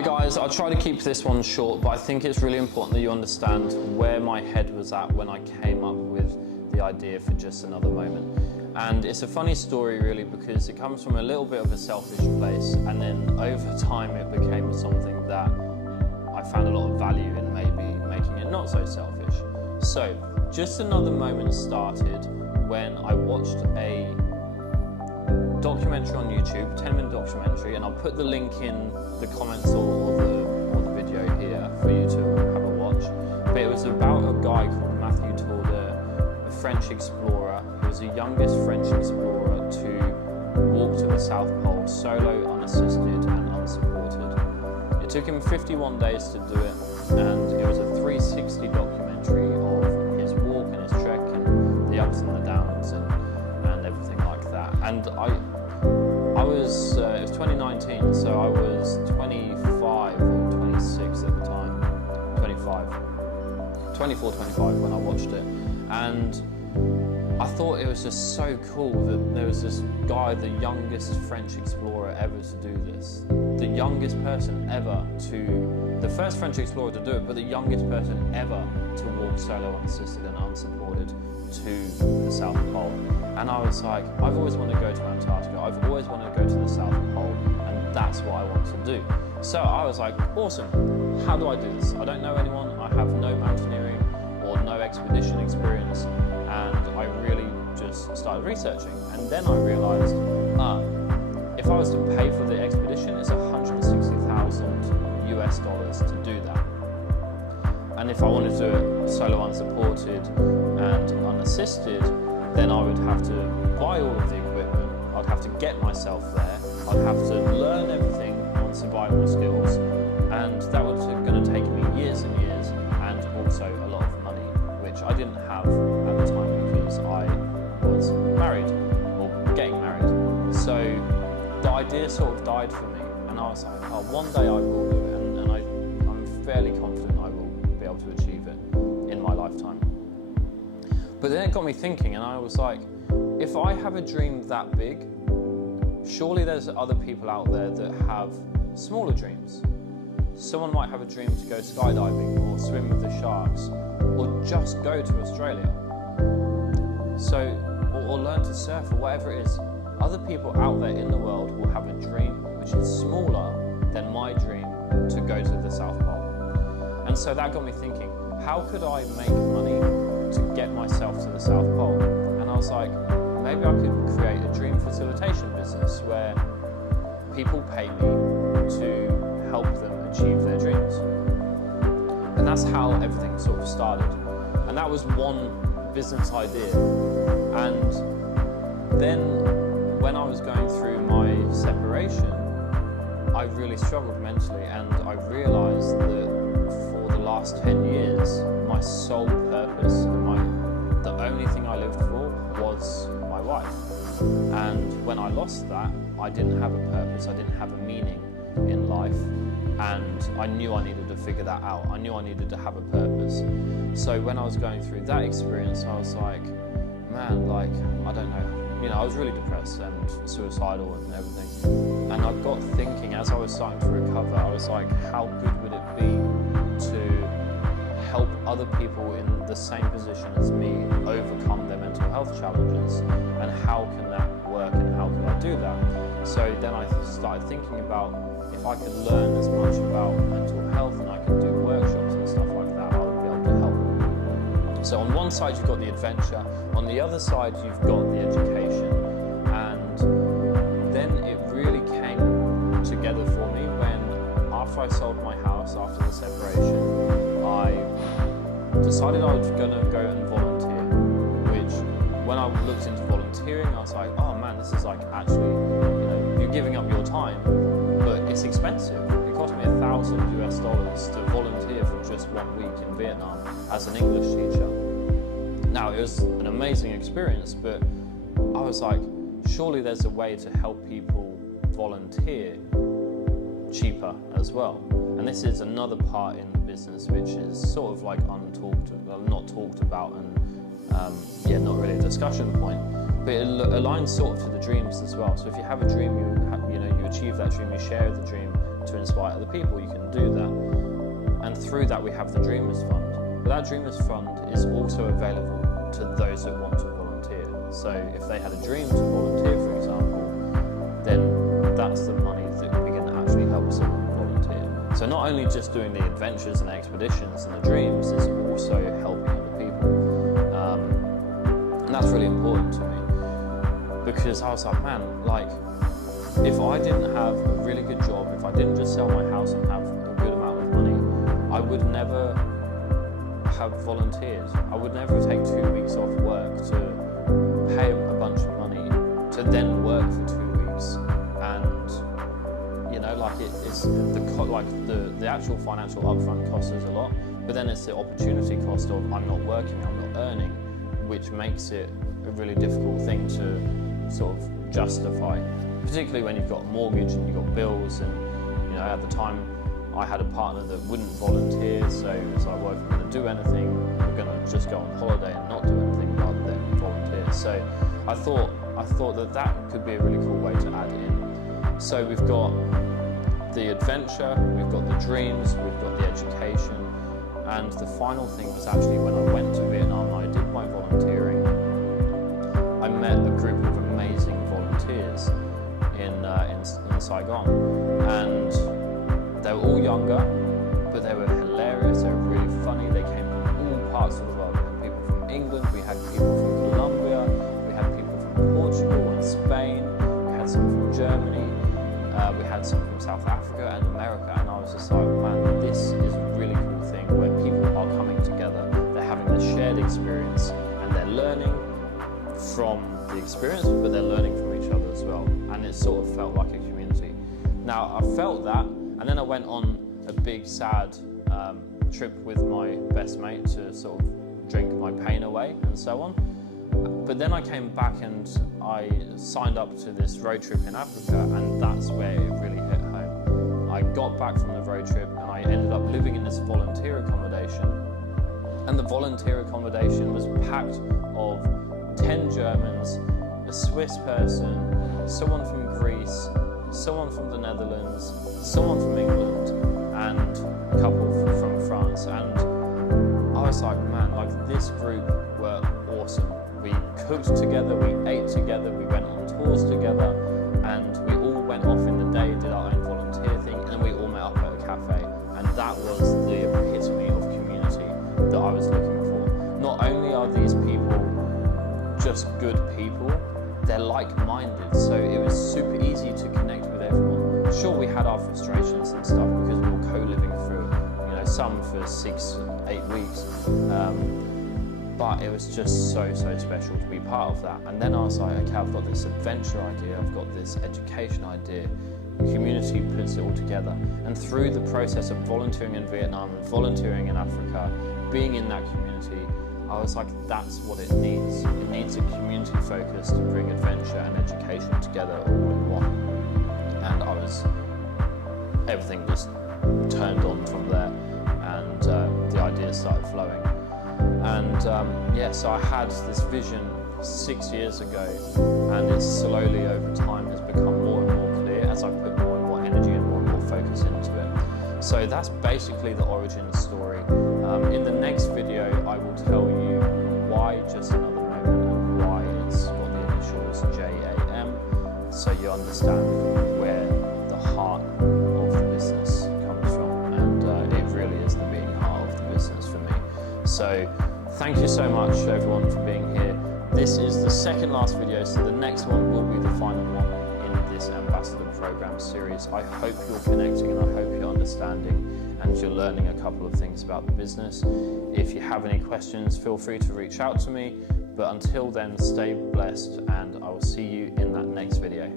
Right guys, I'll try to keep this one short, but I think it's really important that you understand where my head was at when I came up with the idea for Just Another Moment. And it's a funny story really, because it comes from a little bit of a selfish place, and then over time it became something that I found a lot of value in, maybe making it not so selfish. So, Just Another Moment started when I watched a documentary on YouTube, 10-minute documentary, and I'll put the link in the comments or the video here for you to have a watch. But it was about a guy called Matthew Tourdeur, a French explorer, who was the youngest French explorer to walk to the South Pole solo, unassisted and unsupported. It took him 51 days to do it, and it was a 360 documentary of his walk and his trek and the ups and the downs and everything like that. And it was 2019, so I was 25 or 26 at the time, 24, 25 when I watched it. And I thought it was just so cool that there was this guy, the youngest French explorer ever to do this. The youngest person ever the first French explorer to do it, but the youngest person ever to walk solo, unassisted and unsupported to the South Pole. And I was like, I've always wanted to go to Antarctica, I've always wanted to go to the South Pole, and that's what I want to do. So I was like, awesome, how do I do this? I don't know anyone, I have no mountaineering or no expedition experience, and I really just started researching. And then I realized, if I was to pay for the expedition, it's $160,000 US to do that. And if I wanted to do it solo, unsupported and unassisted, then I would have to buy all of the equipment, I'd have to get myself there, I'd have to learn everything on survival skills, and that was going to take me years and years, and also a lot of money, which I didn't have at the time because I was married, or getting married. So the idea sort of died for me, and I was like, oh, one day I will do it, and I'm fairly confident I will be able to achieve it in my lifetime. But then it got me thinking, and I was like, if I have a dream that big, surely there's other people out there that have smaller dreams. Someone might have a dream to go skydiving or swim with the sharks, or just go to Australia. Or learn to surf, or whatever it is. Other people out there in the world will have a dream which is smaller than my dream to go to the South Pole. And so that got me thinking, how could I make money to get myself to the South Pole? And I was like, maybe I could create a dream facilitation business where people pay me to help them achieve their dreams. And that's how everything sort of started. And that was one business idea. And then when I was going through my separation, I really struggled mentally, and I realized that for the last 10 years, my sole purpose and the only thing I lived for was my wife. And when I lost that, I didn't have a purpose, I didn't have a meaning in life, and I knew I needed to figure that out. I knew I needed to have a purpose. So when I was going through that experience, I was like, man, like, I don't know. I was really depressed and suicidal and everything. And I got thinking, as I was starting to recover, I was like, how good would it be to help other people in the same position as me overcome their mental health challenges? And how can that work, and how can I do that? So then I started thinking about, if I could learn as much about mental health and I could do workshops and stuff like that, I would be able to help. So on one side you've got the adventure, on the other side you've got the education. And then it really came together for me when, after I sold my house, after the separation, I decided I was going to go and volunteer, which when I looked into volunteering, I was like, oh man, this is like actually, you're giving up your time, but it's expensive. It cost me $1,000 to volunteer for just 1 week in Vietnam as an English teacher. Now, it was an amazing experience, but I was like, surely there's a way to help people volunteer cheaper as well. And this is another part in the business which is sort of like not talked about, and not really a discussion point, but it aligns sort of to the dreams as well. So if you have a dream, you achieve that dream, you share the dream to inspire other people, you can do that. And through that we have the Dreamers Fund. But that Dreamers Fund is also available to those that want to volunteer. So if they had a dream to volunteer, for example, then that's the money that we can actually help someone volunteer. So not only just doing the adventures and expeditions and the dreams, it's also helping other people. And that's really important to me, because I was like, man, like, if I didn't have a really good job, if I didn't just sell my house and have a good amount of money, I would never have volunteered. I would never take 2 weeks off work to pay a bunch of money to then work for 2 weeks. And you know, like, it's the actual financial upfront cost is a lot, but then it's the opportunity cost of I'm not working, I'm not earning, which makes it a really difficult thing to sort of justify, particularly when you've got a mortgage and you've got bills. And you know, at the time I had a partner that wouldn't volunteer, so it was like, well, if we're going to do anything, we're going to just go on holiday and not do anything rather than volunteer. So I thought that could be a really cool way to add in. So we've got the adventure, we've got the dreams, we've got the education, and the final thing was actually when I went to Vietnam, I did my volunteering. I met a group of amazing volunteers in Saigon, and they were all younger, but they were hilarious, they were really funny, they came from all parts of the world. We had people from England, we had people from Colombia, we had people from Portugal and Spain, we had some from Germany, we had some from South Africa and America, and I was just like, man, this is a really cool thing where people are coming together, they're having a shared experience, and they're learning from the experience, but they're learning from each other as well, and it sort of felt like a community. Now, I felt that, and then I went on a big sad trip with my best mate to sort of drink my pain away and so on. But then I came back and I signed up to this road trip in Africa, and that's where it really hit home. I got back from the road trip and I ended up living in this volunteer accommodation, and the volunteer accommodation was packed of 10 Germans, a Swiss person, someone from Greece, someone from the Netherlands, someone from England, and a couple from France. And I was like, man, like, this group were awesome. We cooked together, we ate together, we went on tours together, and we all went off in the day, did our own volunteer thing, and then we all met up at a cafe. And that was the epitome of community that I was looking for. Not only are these people just good people, they're like-minded, so it was super easy to connect with everyone. Sure, we had our frustrations and stuff because we were co-living through, you know, some for 6-8 weeks, but it was just so special to be part of that. And then I was like, okay, I've got this adventure idea, I've got this education idea, community puts it all together. And through the process of volunteering in Vietnam and volunteering in Africa, being in that community, I was like, that's what it needs. It needs a community focus to bring adventure and education together all in one. And everything just turned on from there, and the ideas started flowing. And yeah, so I had this vision 6 years ago, and it slowly over time has become more and more clear as I put more and more energy and more focus into it. So that's basically the origin story. In the next video, I will tell you why Just Another Moment and why it's got the initials JAM, so you understand where the heart of the business comes from, and it really is the being heart of the business for me. So thank you so much, everyone, for being here. This is the second last video, so the next one will be the final one in this Ambassador Program series. I hope you're connecting, and I hope you're understanding, and you're learning a couple of things about the business. If you have any questions, feel free to reach out to me. But until then, stay blessed, and I will see you in that next video.